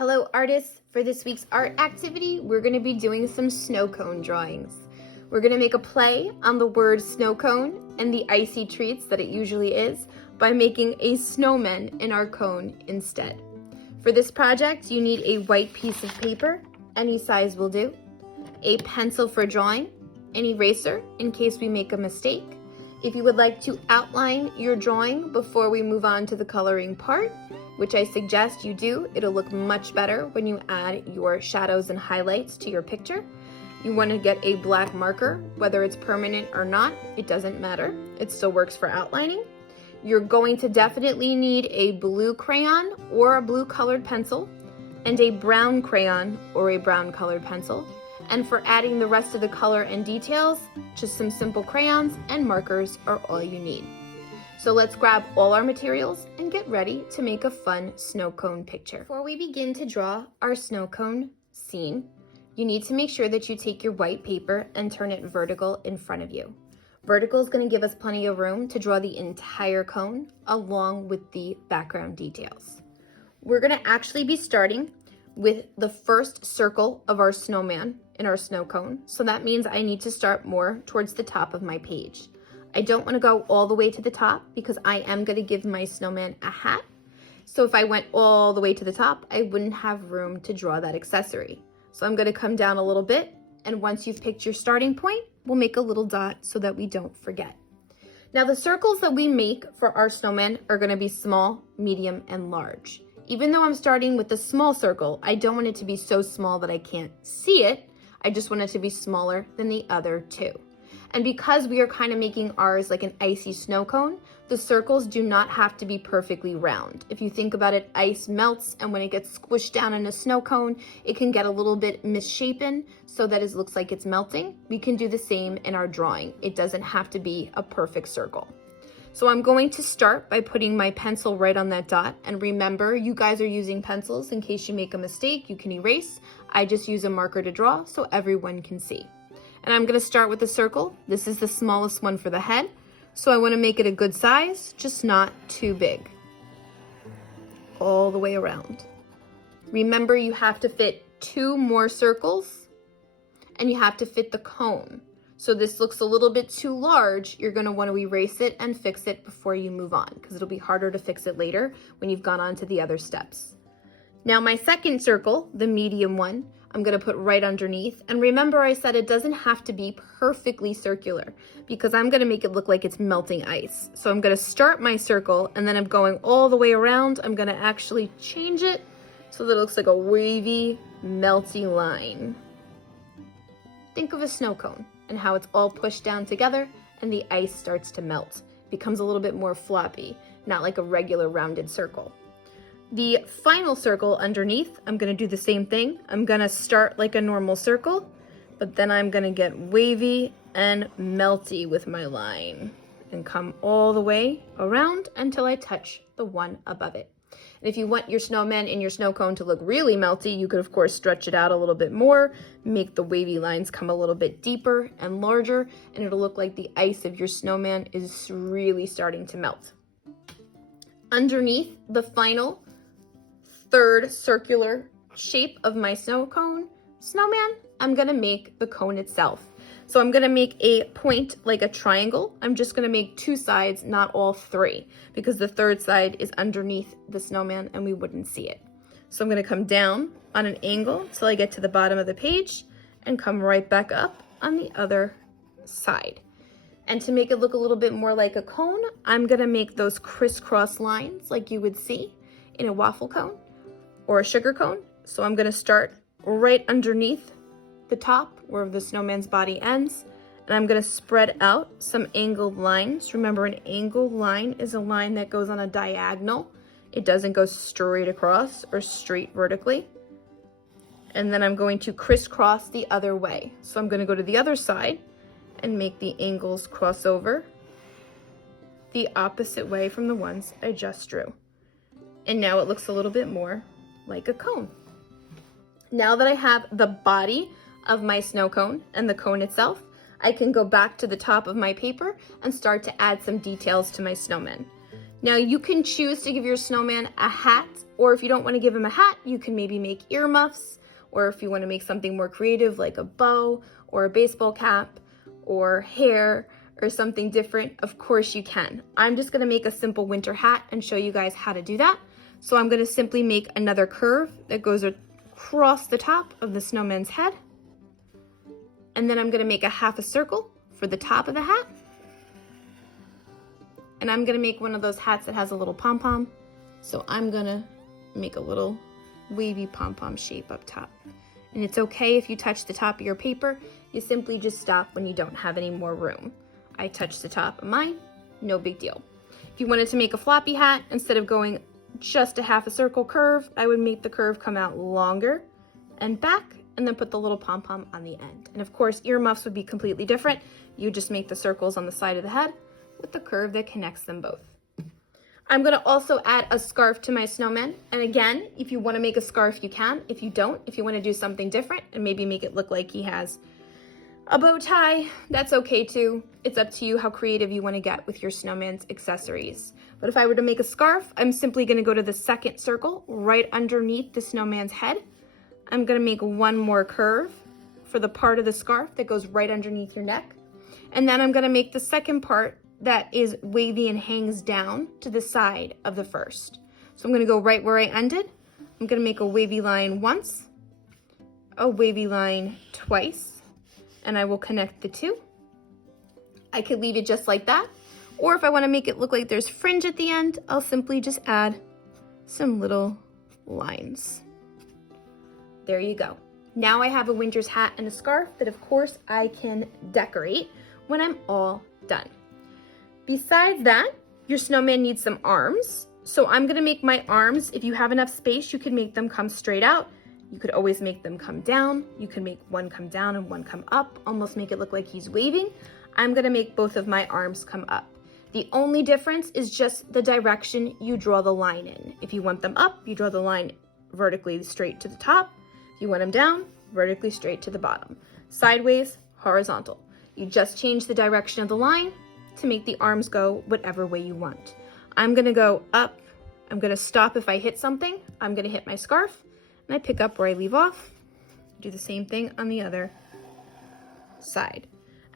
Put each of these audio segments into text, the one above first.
Hello artists, for this week's art activity, we're going to be doing some snow cone drawings. We're going to make a play on the word snow cone and the icy treats that it usually is by making a snowman in our cone instead. For this project, you need a white piece of paper, any size will do, a pencil for drawing, an eraser in case we make a mistake. If you would like to outline your drawing before we move on to the coloring part, which I suggest you do, it'll look much better when you add your shadows and highlights to your picture. You want to get a black marker, whether it's permanent or not, it doesn't matter. It still works for outlining. You're going to definitely need a blue crayon or a blue colored pencil, and a brown crayon or a brown colored pencil. And for adding the rest of the color and details, just some simple crayons and markers are all you need. So let's grab all our materials and get ready to make a fun snow cone picture. Before we begin to draw our snow cone scene, you need to make sure that you take your white paper and turn it vertical in front of you. Vertical is going to give us plenty of room to draw the entire cone along with the background details. We're going to actually be starting with the first circle of our snowman in our snow cone. So that means I need to start more towards the top of my page. I don't want to go all the way to the top because I am going to give my snowman a hat. So if I went all the way to the top, I wouldn't have room to draw that accessory. So I'm going to come down a little bit, and once you've picked your starting point, we'll make a little dot so that we don't forget. Now the circles that we make for our snowman are going to be small, medium, and large. Even though I'm starting with the small circle, I don't want it to be so small that I can't see it. I just want it to be smaller than the other two. And because we are kind of making ours like an icy snow cone, the circles do not have to be perfectly round. If you think about it, ice melts, and when it gets squished down in a snow cone, it can get a little bit misshapen so that it looks like it's melting. We can do the same in our drawing. It doesn't have to be a perfect circle. So I'm going to start by putting my pencil right on that dot. And remember, you guys are using pencils in case you make a mistake, you can erase. I just use a marker to draw so everyone can see. And I'm going to start with a circle. This is the smallest one for the head. So I want to make it a good size, just not too big. All the way around. Remember, you have to fit 2 more circles and you have to fit the cone. So this looks a little bit too large. You're going to want to erase it and fix it before you move on because it'll be harder to fix it later when you've gone on to the other steps. Now my second circle, the medium one, I'm going to put right underneath. And remember, I said it doesn't have to be perfectly circular because I'm going to make it look like it's melting ice. So I'm going to start my circle and then I'm going all the way around. I'm going to actually change it so that it looks like a wavy, melty line. Think of a snow cone and how it's all pushed down together and the ice starts to melt. It becomes a little bit more floppy, not like a regular rounded circle. The final circle underneath, I'm going to do the same thing. I'm going to start like a normal circle, but then I'm going to get wavy and melty with my line and come all the way around until I touch the one above it. And if you want your snowman in your snow cone to look really melty, you could of course stretch it out a little bit more, make the wavy lines come a little bit deeper and larger, and it'll look like the ice of your snowman is really starting to melt. Underneath the final third circular shape of my snowman, I'm gonna make the cone itself. So I'm gonna make a point like a triangle. I'm just gonna make 2 sides, not all 3, because the third side is underneath the snowman and we wouldn't see it. So I'm gonna come down on an angle till I get to the bottom of the page and come right back up on the other side. And to make it look a little bit more like a cone, I'm gonna make those crisscross lines like you would see in a waffle cone or a sugar cone. So I'm gonna start right underneath the top where the snowman's body ends, and I'm gonna spread out some angled lines. Remember, an angled line is a line that goes on a diagonal. It doesn't go straight across or straight vertically. And then I'm going to crisscross the other way. So I'm gonna go to the other side and make the angles cross over the opposite way from the ones I just drew. And now it looks a little bit more like a cone. Now that I have the body of my snow cone and the cone itself, I can go back to the top of my paper and start to add some details to my snowman. Now you can choose to give your snowman a hat Or if you don't want to give him a hat, you can maybe make earmuffs, or if you want to make something more creative like a bow or a baseball cap or hair or something different, of course you can. I'm just going to make a simple winter hat and show you guys how to do that. So I'm going to simply make another curve that goes across the top of the snowman's head. And then I'm going to make a half a circle for the top of the hat. And I'm going to make one of those hats that has a little pom-pom. So I'm going to make a little wavy pom-pom shape up top. And it's okay if you touch the top of your paper. You simply just stop when you don't have any more room. I touched the top of mine, no big deal. If you wanted to make a floppy hat, instead of going just a half a circle curve, I would make the curve come out longer and back, and then put the little pom-pom on the end. And of course, earmuffs would be completely different. You just make the circles on the side of the head with the curve that connects them both. I'm gonna also add a scarf to my snowman. And again, if you wanna make a scarf, you can. If you don't, if you wanna do something different and maybe make it look like he has a bow tie, that's okay too. It's up to you how creative you wanna get with your snowman's accessories. But if I were to make a scarf, I'm simply gonna go to the second circle right underneath the snowman's head. I'm gonna make one more curve for the part of the scarf that goes right underneath your neck. And then I'm gonna make the second part that is wavy and hangs down to the side of the first. So I'm gonna go right where I ended. I'm gonna make a wavy line once, a wavy line twice, and I will connect the two. I could leave it just like that, or if I wanna make it look like there's fringe at the end, I'll simply just add some little lines. There you go. Now I have a winter's hat and a scarf that of course I can decorate when I'm all done. Besides that, your snowman needs some arms. So I'm gonna make my arms, if you have enough space, you can make them come straight out. You could always make them come down. You can make one come down and one come up, almost make it look like he's waving. I'm gonna make both of my arms come up. The only difference is just the direction you draw the line in. If you want them up, you draw the line vertically straight to the top. If you want them down, vertically straight to the bottom. Sideways, horizontal. You just change the direction of the line to make the arms go whatever way you want. I'm gonna go up, I'm gonna stop if I hit something, I'm gonna hit my scarf, and I pick up where I leave off. Do the same thing on the other side.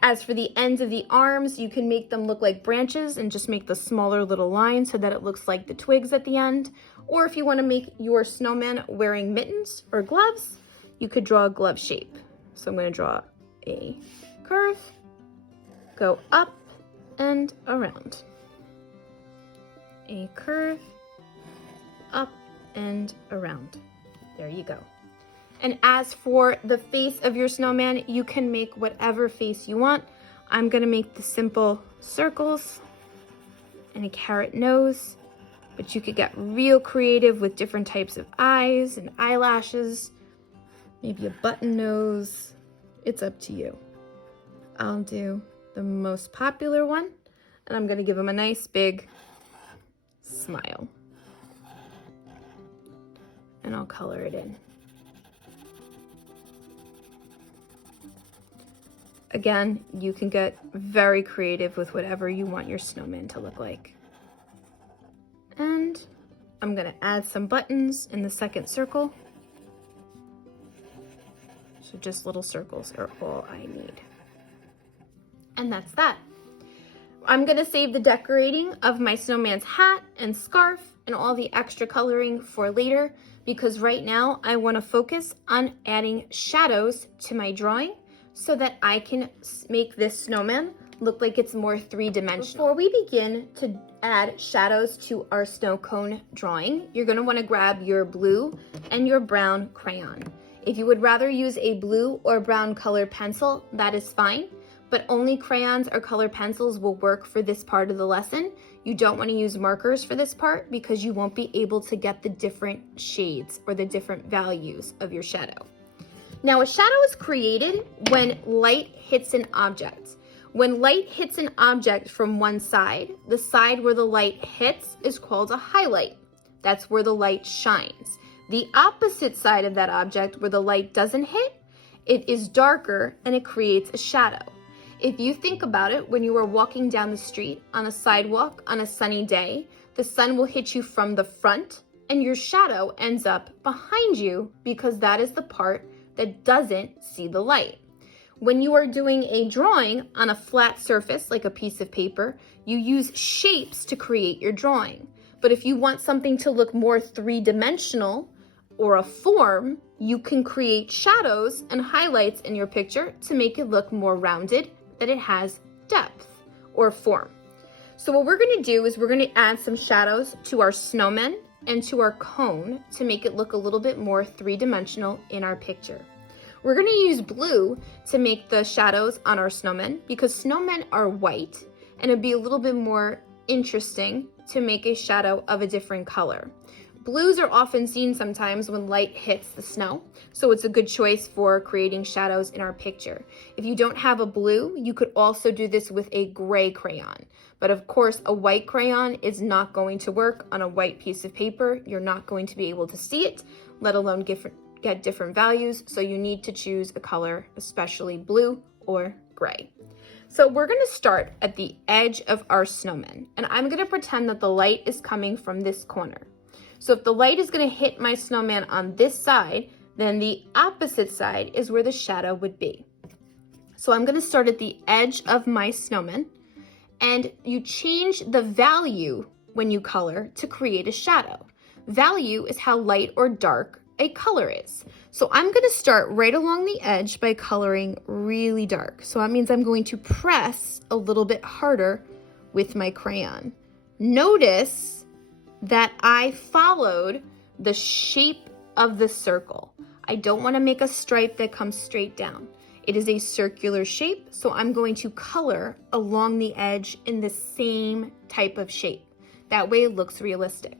As for the ends of the arms, you can make them look like branches and just make the smaller little line so that it looks like the twigs at the end. Or if you wanna make your snowman wearing mittens or gloves, you could draw a glove shape. So I'm gonna draw a curve, go up, and around. A curve, up and around. There you go. And as for the face of your snowman, you can make whatever face you want. I'm gonna make the simple circles and a carrot nose, but you could get real creative with different types of eyes and eyelashes, maybe a button nose. It's up to you. I'll do the most popular one, and I'm gonna give him a nice big smile. And I'll color it in. Again, you can get very creative with whatever you want your snowman to look like. And I'm gonna add some buttons in the second circle. So just little circles are all I need. And that's that. I'm gonna save the decorating of my snowman's hat and scarf and all the extra coloring for later, because right now I wanna focus on adding shadows to my drawing so that I can make this snowman look like it's more three-dimensional. Before we begin to add shadows to our snow cone drawing, you're gonna wanna grab your blue and your brown crayon. If you would rather use a blue or brown color pencil, that is fine, but only crayons or color pencils will work for this part of the lesson. You don't want to use markers for this part because you won't be able to get the different shades or the different values of your shadow. Now, a shadow is created when light hits an object. When light hits an object from one side, the side where the light hits is called a highlight. That's where the light shines. The opposite side of that object where the light doesn't hit, it is darker and it creates a shadow. If you think about it, when you are walking down the street on a sidewalk on a sunny day, the sun will hit you from the front and your shadow ends up behind you because that is the part that doesn't see the light. When you are doing a drawing on a flat surface, like a piece of paper, you use shapes to create your drawing. But if you want something to look more three-dimensional or a form, you can create shadows and highlights in your picture to make it look more rounded, that it has depth or form. So what we're going to do is we're going to add some shadows to our snowmen and to our cone to make it look a little bit more three-dimensional in our picture. We're going to use blue to make the shadows on our snowmen because snowmen are white, and it'd be a little bit more interesting to make a shadow of a different color. Blues are often seen sometimes when light hits the snow, so it's a good choice for creating shadows in our picture. If you don't have a blue, you could also do this with a gray crayon. But of course, a white crayon is not going to work on a white piece of paper. You're not going to be able to see it, let alone get different values, so you need to choose a color, especially blue or gray. So we're going to start at the edge of our snowman, and I'm going to pretend that the light is coming from this corner. So if the light is going to hit my snowman on this side, then the opposite side is where the shadow would be. So I'm going to start at the edge of my snowman, and you change the value when you color to create a shadow. Value is how light or dark a color is. So I'm going to start right along the edge by coloring really dark. So that means I'm going to press a little bit harder with my crayon. Notice that I followed the shape of the circle. I don't want to make a stripe that comes straight down. It is a circular shape, so I'm going to color along the edge in the same type of shape. That way it looks realistic.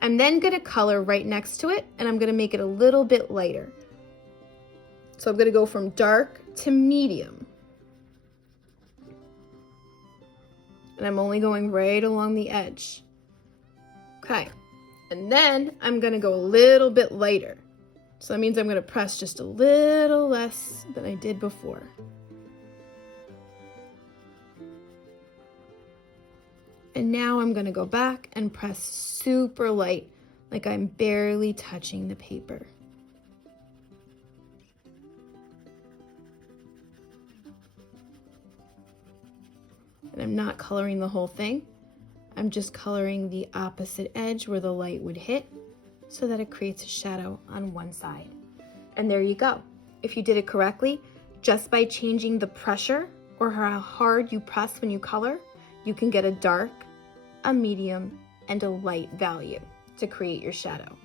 I'm then going to color right next to it, and I'm going to make it a little bit lighter. So I'm going to go from dark to medium. And I'm only going right along the edge. Okay, and then I'm going to go a little bit lighter. So that means I'm going to press just a little less than I did before. And now I'm going to go back and press super light, like I'm barely touching the paper. And I'm not coloring the whole thing. I'm just coloring the opposite edge where the light would hit so that it creates a shadow on one side. And there you go. If you did it correctly, just by changing the pressure or how hard you press when you color, you can get a dark, a medium, and a light value to create your shadow.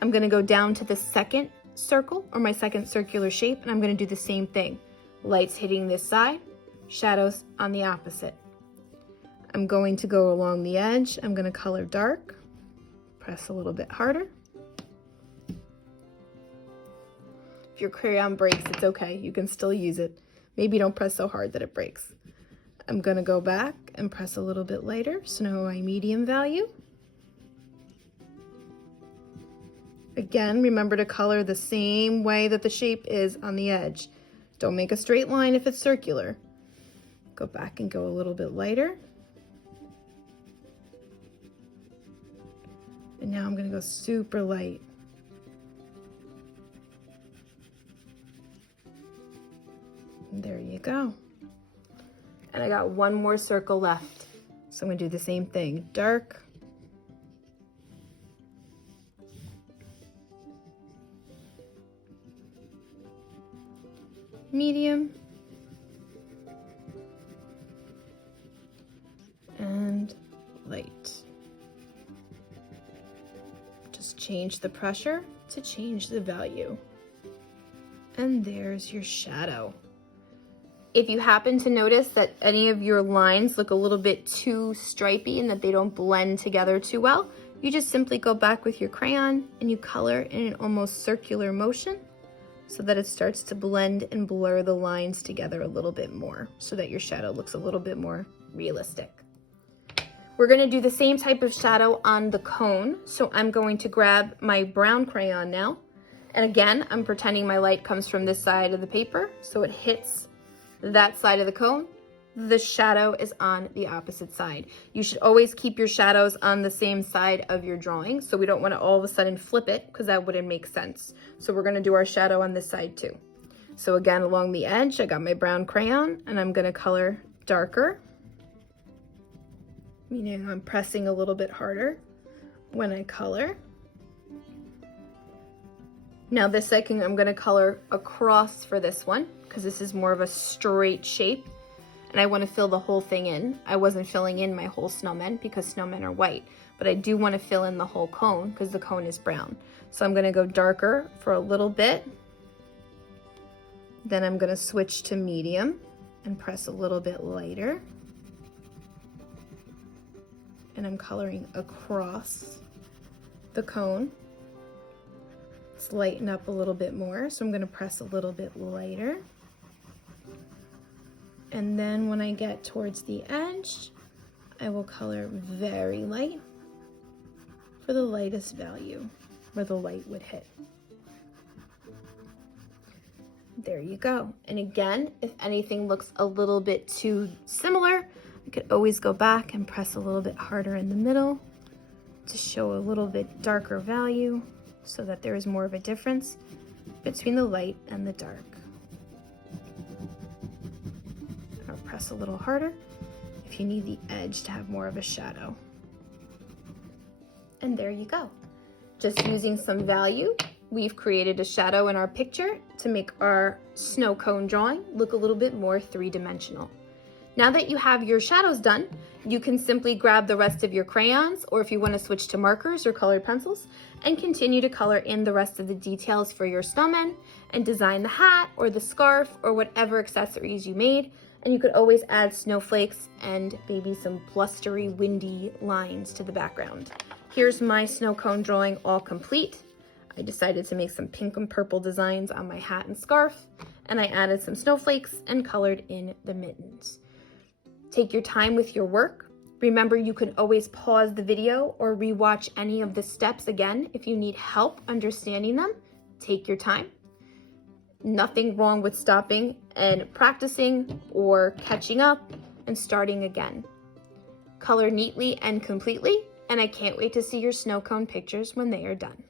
I'm going to go down to the second circle or my second circular shape, and I'm going to do the same thing. Lights hitting this side, shadows on the opposite. I'm going to go along the edge. I'm going to color dark, press a little bit harder. If your crayon breaks, it's okay. You can still use it. Maybe don't press so hard that it breaks. I'm going to go back and press a little bit lighter, so now my medium value. Again, remember to color the same way that the shape is on the edge. Don't make a straight line if it's circular. Go back and go a little bit lighter. And now I'm going to go super light. And there you go. And I got one more circle left. So I'm going to do the same thing. Dark. Medium. And light. Just change the pressure to change the value. And there's your shadow. If you happen to notice that any of your lines look a little bit too stripy and that they don't blend together too well, you just simply go back with your crayon and you color in an almost circular motion so that it starts to blend and blur the lines together a little bit more so that your shadow looks a little bit more realistic. We're going to do the same type of shadow on the cone, so I'm going to grab my brown crayon now. And again, I'm pretending my light comes from this side of the paper, so it hits that side of the cone. the shadow is on the opposite side. You should always keep your shadows on the same side of your drawing, so we don't want to all of a sudden flip it because that wouldn't make sense. So we're going to do our shadow on this side too. So again, along the edge, I got my brown crayon and I'm going to color darker, meaning I'm pressing a little bit harder when I color. Now this second, I'm going to color across for this one because this is more of a straight shape and I want to fill the whole thing in. I wasn't filling in my whole snowman because snowmen are white, but I do want to fill in the whole cone because the cone is brown. So I'm going to go darker for a little bit. Then I'm going to switch to medium and press a little bit lighter. And I'm coloring across the cone. Let's lighten up a little bit more. So I'm going to press a little bit lighter. And then when I get towards the edge, I will color very light for the lightest value where the light would hit. There you go. And again, if anything looks a little bit too similar, I could always go back and press a little bit harder in the middle to show a little bit darker value so that there is more of a difference between the light and the dark. I'll press a little harder if you need the edge to have more of a shadow. And there you go. Just using some value, we've created a shadow in our picture to make our snow cone drawing look a little bit more three-dimensional. Now that you have your shadows done, you can simply grab the rest of your crayons, or if you want to switch to markers or colored pencils, and continue to color in the rest of the details for your snowman and design the hat or the scarf or whatever accessories you made. And you could always add snowflakes and maybe some blustery, windy lines to the background. Here's my snow cone drawing all complete. I decided to make some pink and purple designs on my hat and scarf, and I added some snowflakes and colored in the mittens. Take your time with your work. Remember, you can always pause the video or rewatch any of the steps again if you need help understanding them. Take your time. Nothing wrong with stopping and practicing or catching up and starting again. Color neatly and completely, and I can't wait to see your snow cone pictures when they are done.